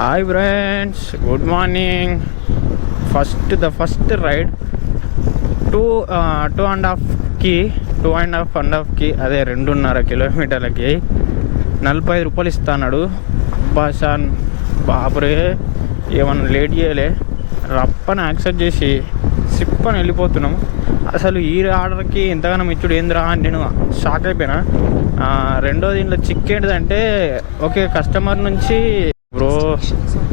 Hi friends, good morning. The first ride two and హాఫ్కి అదే 2.5 కిలోమీటర్లకి 45 రూపాయలు ఇస్తాడు. అబ్బాసాన్ బాబురే ఏమన్నా లేట్ చేయలే, రప్పని యాక్సెప్ట్ చేసి సిప్పని వెళ్ళిపోతున్నాం. అసలు ఈ ఆర్డర్కి ఎంతగానో ఇచ్చుడు ఏందిరా అని నేను షాక్ అయిపోయినా. రెండోది దీంట్లో చిక్ ఏంటిదంటే, ఓకే కస్టమర్ నుంచి బ్రో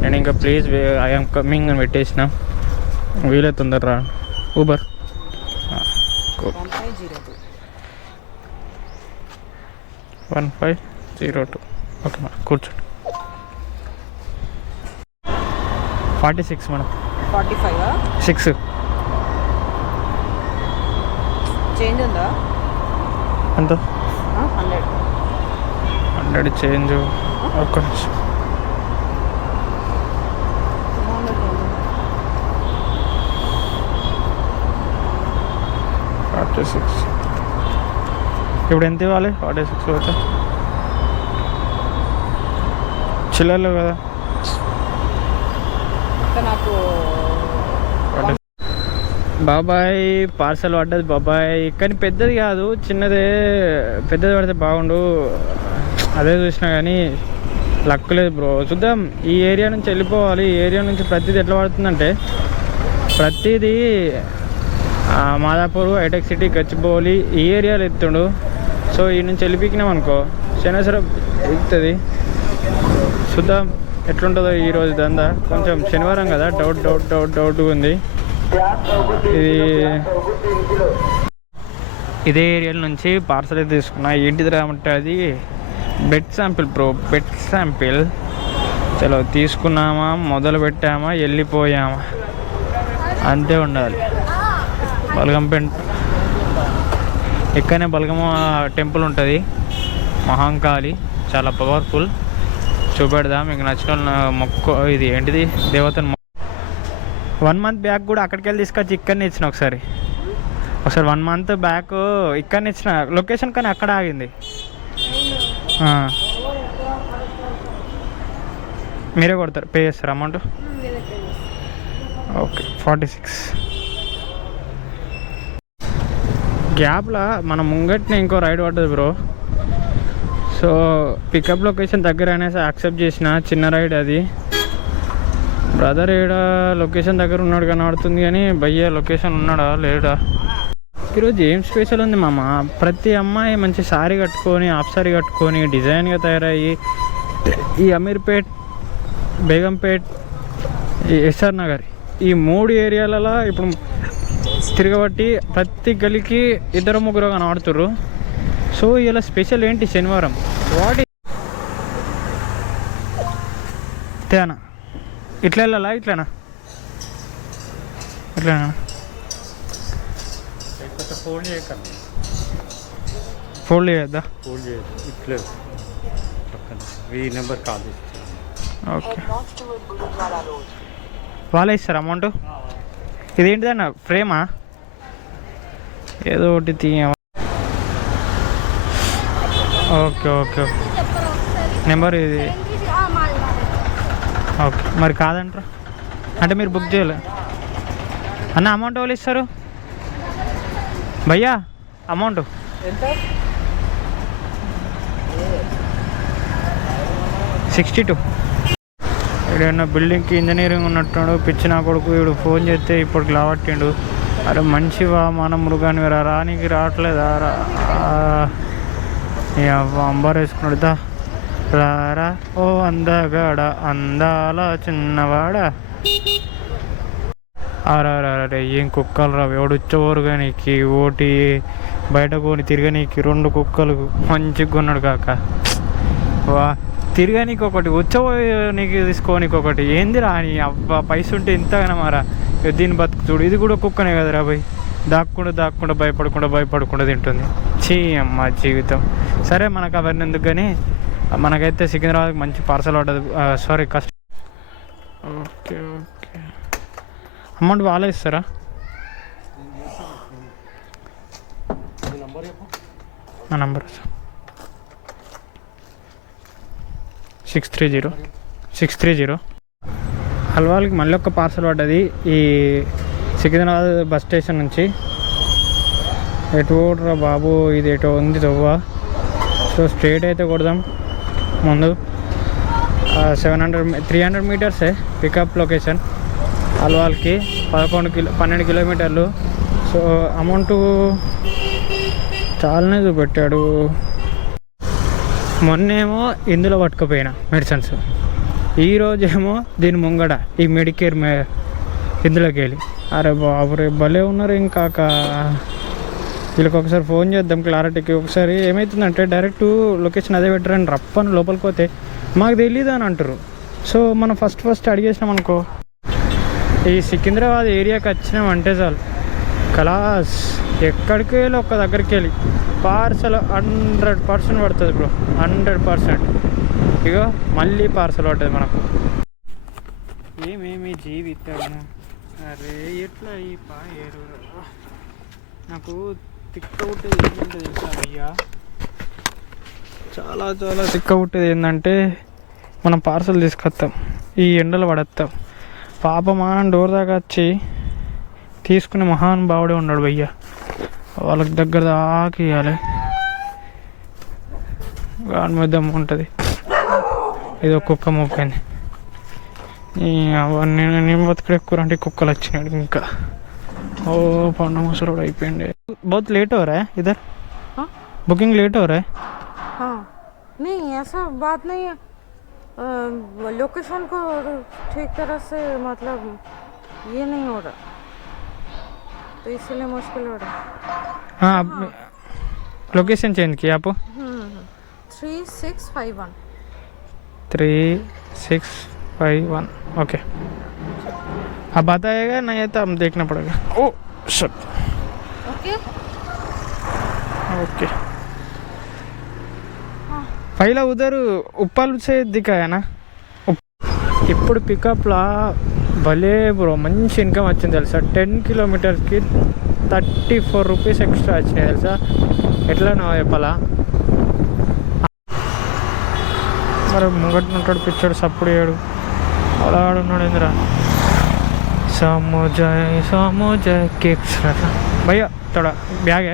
నేను ఇంకా ప్లీజ్ ఐఎమ్ కమింగ్ అని పెట్టేసిన, వీలే తొందరరా ఊబర్ 1502. ఓకే మేడం, కూర్చోండి. 46 మేడం. 6 చేంజ్ ఉందా? ఎంత? 100 చేంజ్. ఒక్క నిమిషం. ఇప్పుడు ఎంత ఇవ్వాలి? 46 పోతే చిల్లర్లు కదా. నాకు బాబాయ్ పార్సల్ పడ్డది బాబాయ్, కానీ పెద్దది కాదు, చిన్నదే. పెద్దది పడితే బాగుండు, అదే చూసినా కానీ లక్ లేదు బ్రో. చూద్దాం. ఈ ఏరియా నుంచి వెళ్ళిపోవాలి. ఈ ఏరియా నుంచి ప్రతిదీ ఎట్లా పడుతుందంటే, ప్రతిదీ మాదాపూర్, హైటెక్ సిటీ, గచ్చిబౌలి ఈ ఏరియాలో ఎత్తుండు. సో ఈ నుంచి వెళ్ళిపోయినాం అనుకో శనివారం ఎక్కుతుంది. చూద్దాం ఎట్లుంటుందో ఈరోజు దందా. కొంచెం శనివారం కదా, డౌట్ ఉంది. ఇదే ఏరియాల నుంచి పార్సల్ అయితే తీసుకున్నా. ఏంటిది రామంటే అది bed sample bro, bed sample. చలో తీసుకున్నామా, మొదలు పెట్టామా, వెళ్ళిపోయామా, అంతే ఉండాలి. బల్గంపేట ఇక్కడనే బల్గమ టెంపుల్ ఉంటుంది, మహాంకాళి, చాలా పవర్ఫుల్. చూపెడదా మీకు నచ్చిన మొక్క. ఇది ఏంటిది దేవతను 1 మంత్ బ్యాక్ కూడా అక్కడికి వెళ్ళి తీసుకొచ్చి ఇక్కడనే ఇచ్చిన. ఒకసారి 1 మంత్ బ్యాక్ ఇక్కడనే ఇచ్చిన లొకేషన్, కానీ అక్కడ ఆగింది. మీరే కొడతారు, పే చేస్తారు అమౌంట్. ఓకే 46. గ్యాప్లో మన ముంగట్నే ఇంకో రైడ్ పడ్డది బ్రో. సో పికప్ లొకేషన్ దగ్గర అనేసి యాక్సెప్ట్ చేసిన. చిన్న రైడ్ అది. బ్రదర్ ఏడ లొకేషన్ దగ్గర ఉన్నాడు కనబడుతుంది, కానీ భయ్య లొకేషన్ ఉన్నాడా లేడా. ఈరోజు ఏం స్పెషల్ ఉంది మామ. ప్రతి అమ్మాయి మంచి సారీ కట్టుకొని, హాఫ్ సారీ కట్టుకొని డిజైన్గా తయారయ్యి ఈ అమీర్పేట్, బేగంపేట్, ఈ ఎస్ఆర్ నగర్ ఈ 3 ఏరియాలలో ఇప్పుడు తిరగబట్టి ప్రతి గలికి 2-3 కనబడుతుర్రు. సో ఇలా స్పెషల్ ఏంటి శనివారం? వాటి తేనా ఇట్లా వెళ్ళాలా? ఇట్లానా ఫోల్డ్ చేయొద్దా? ఇట్లే ఈ నెంబర్ కాల్. ఓకే, వాళ్ళే ఇస్తారా అమౌంట్? ఇదేంటిదన్న ఫ్రేమా? ఏదో ఒకటి తీయ. ఓకే నెంబర్ ఇది. ఓకే మరి కాదంటారా? అంటే మీరు బుక్ చేయలే అన్న. అమౌంట్ వాళ్ళు ఇస్తారు భయ్యా? అమౌంట్ ఎంత? 62. ఏదైనా బిల్డింగ్కి ఇంజనీరింగ్ ఉన్నట్టున్నాడు పిచ్చి నా కొడుకు. వీడు ఫోన్ చేస్తే ఇప్పుడు లావట్టిండు. అరే మంచివా మన మృగాన్ని రానికి రావట్లేదా? అంబార్ వేసుకున్నాడు. రారా ఓ అందగాడ, అందాల చిన్నవాడ. అరే ఏం కుక్కలు రా, ఎవడుచ్చోరుగా నీకు ఓటి బయట పోని తిరగనీకి 2 కుక్కలు మంచిగా కొన్నాడు కాక. వా తిరగనీకి ఒకటి, నీకు తీసుకోనికి ఒకటి. ఏందిరా అని అబ్బా పైస ఉంటే ఇంతగానే మారా. దీన్ని బతుకు చూడు, ఇది కూడా కుక్కనే కదరా భయ్. దాక్కుండా భయపడకుండా తింటుంది. చీ అమ్మ జీవితం. సరే మనకు అవన్నీ ఎందుకు, కానీ మనకైతే సికింద్రాబాద్కి మంచి పార్సల్ పడ్డది. సారీ ఓకే అమౌంట్ వాళ్ళే ఇస్తారా? నా నంబర్ 630 అల్వాల్కి మళ్ళీ ఒక పార్సల్ పడ్డది ఈ సికింద్రాబాద్ బస్ స్టేషన్ నుంచి. ఎటు రా బాబు, ఇది ఎటో ఉంది తవ్వ. సో స్ట్రైట్ అయితే కొడదాం ముందు. 300 మీటర్సే పికప్ లొకేషన్. అల్వాల్కి 12 కిలోమీటర్లు. సో అమౌంట్ చాలానే చూపెట్టాడు. మొన్నేమో ఇందులో పట్టుకుపోయినా మెడిసిన్స్, ఈరోజేమో దీని ముంగడ ఈ మెడికేర్ ఇందులోకి వెళ్ళి. అరే బాబు రే భలే ఉన్నారు. ఇంకాక వీళ్ళకి ఒకసారి ఫోన్ చేద్దాం క్లారిటీకి. ఒకసారి ఏమవుతుందంటే డైరెక్ట్ లొకేషన్ అదే పెట్టారని రప్పని లోపలికి పోతే మాకు తెలియదు అని అంటారు. సో మనం ఫస్ట్ అడిగేసినాం అనుకో, ఈ సికింద్రాబాద్ ఏరియాకి వచ్చినామంటే చాలు కలాస్. ఎక్కడికి వెళ్ళి ఒక్క దగ్గరికి వెళ్ళి పార్సల్ 100% పడుతుంది బ్రో, 100%. ఇగో మళ్ళీ పార్సల్ పడుతుంది మనకు. ఏమేమి జీవితం. అరే ఎట్లా ఈ పాయరు. నాకు తిక్క పుట్టేది ఏంటంటే తెలుసా అయ్యా, చాలా తిక్క పుట్టేది ఏంటంటే మనం పార్సల్ తీసుకొస్తాం, ఈ ఎండలు పడేస్తాం. పాపమా డోర్ దాకా వచ్చి తీసుకునే మహానుభావుడే ఉన్నాడు భయ్య. వాళ్ళకి దగ్గర దాకా ఇవ్వాలి, గాడి మీద ఉంటుంది. ఇది ఒక కుక్క మోపోయింది. అవన్నీ నేను బతుకుడు ఎక్కువ అంటే కుక్కలు వచ్చినాడు. ఇంకా ఓ పండు ముసలోడు అయిపోయింది. बहुत लेट हो रहा है इधर? हाँ? बुकिंग लेट हो रहा है? हाँ नहीं ऐसा बात नहीं है, लोकेशन को ठीक तरह से मतलब ये नहीं हो रहा, तो इसलिए मुश्किल हो रहा है. हाँ लोकेशन चेंज किया आप? 3651. 3651 ओके. अब बताएगा नहीं है तो हम देखना पड़ेगा. Oh shit. ओके ओके पहला उधर उप्पल से दिखाया ना. ఇప్పుడు పికప్లా భలే బ్రో మంచి ఇన్కమ్ వచ్చింది తెలుసా. 10 కిలోమీటర్స్కి 34 రూపీస్ ఎక్స్ట్రా వచ్చినాయి తెలుసా. ఎట్లా నా చెప్పాలా. మరి ముంగటి ఉంటాడు పిచ్చాడు సప్పుడు ఏడు అలా ఆడున్నాడు ఇందిరా. సమోజాయ్ కేక్స్ భయ్యా తోడా బ్యాగ్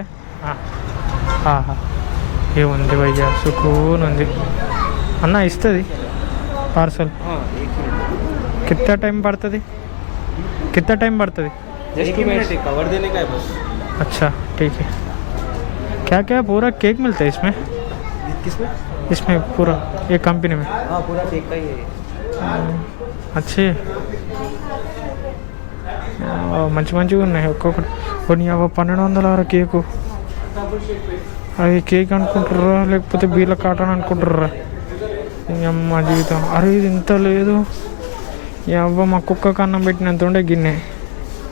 ఏముంది భయ్యా సుకూన్ ఉంది అన్న. ఇస్తుంది पार्सल कितना टाइम पड़ता जस्ट 2 मिनट कवर देने का है बस. अच्छा ठीक है. क्या क्या पूरा केक मिलता है इसमें? किसमें? इसमें पूरा ये कंपनी में? हाँ पूरा केक का ही है. अच्छे మంచిగా ఉన్నాయి. ఒక్కొక్కటి కొన్ని 1200 కేకు. అది కేక్ అనుకుంటారా లేకపోతే బీర్ల కాటన్ అనుకుంటారా? అమ్మ జీవితం. అరే ఇది ఇంత లేదు. అవ్వ మా కుక్కకు అన్నం పెట్టినంత ఉండే గిన్నె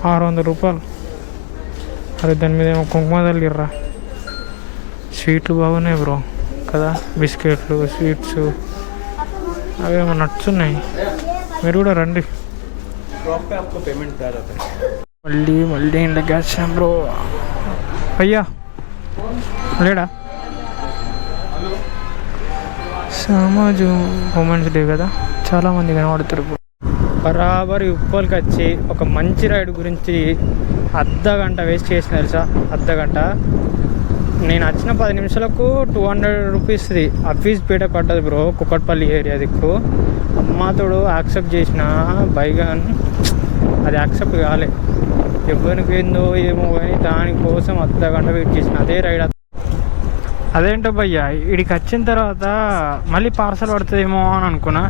600 రూపాయలు. అరే దాని మీద ఏమో కుంకుమ తల్లిర్రా. స్వీట్లు బాగున్నాయి బ్రో కదా, బిస్కెట్లు స్వీట్స్ అవేమో నట్స్ ఉన్నాయి. మీరు కూడా రండి. మళ్ళీ ఇంటికి వచ్చాం బ్రో. అయ్యా లేడా? సమాజు ఉమెన్స్ డే కదా, చాలామంది కనబడుతారు. బరాబరి ఉప్పల్కి వచ్చి ఒక మంచి రైడ్ గురించి అర్ధగంట వేస్ట్ చేసిన తెలుసా. అర్ధగంట. నేను వచ్చిన 10 నిమిషాలకు 200 రూపీస్ది అఫీస్పేట పడ్డది బ్రో, కుక్కట్పల్లి ఏరియా దిక్కు. అమ్మాతోడు యాక్సెప్ట్ చేసిన బైగాన్ అది యాక్సెప్ట్ కాలే. ఎవరికి ఏందో ఏమో కానీ దానికోసం అర్ధగంట వెయిట్ చేసిన. అదే రైడ్. అదేంటో భయ్యా ఇడికి వచ్చిన తర్వాత మళ్ళీ పార్సల్ పడుతుందేమో అని అనుకున్నా,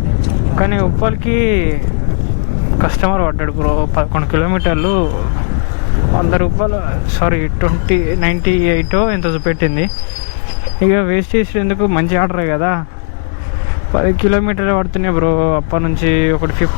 కానీ ఉప్పల్కి కస్టమర్ పడ్డాడు బ్రో. 11 కిలోమీటర్లు 100 రూపాయలు, సారీ 98 ఎంత చూపెట్టింది. ఇక వేస్ట్ చేసేందుకు మంచి ఆర్డరే కదా. 10 కిలోమీటర్లు పడుతున్నాయి బ్రో. అప్పటి నుంచి ఒకటి 50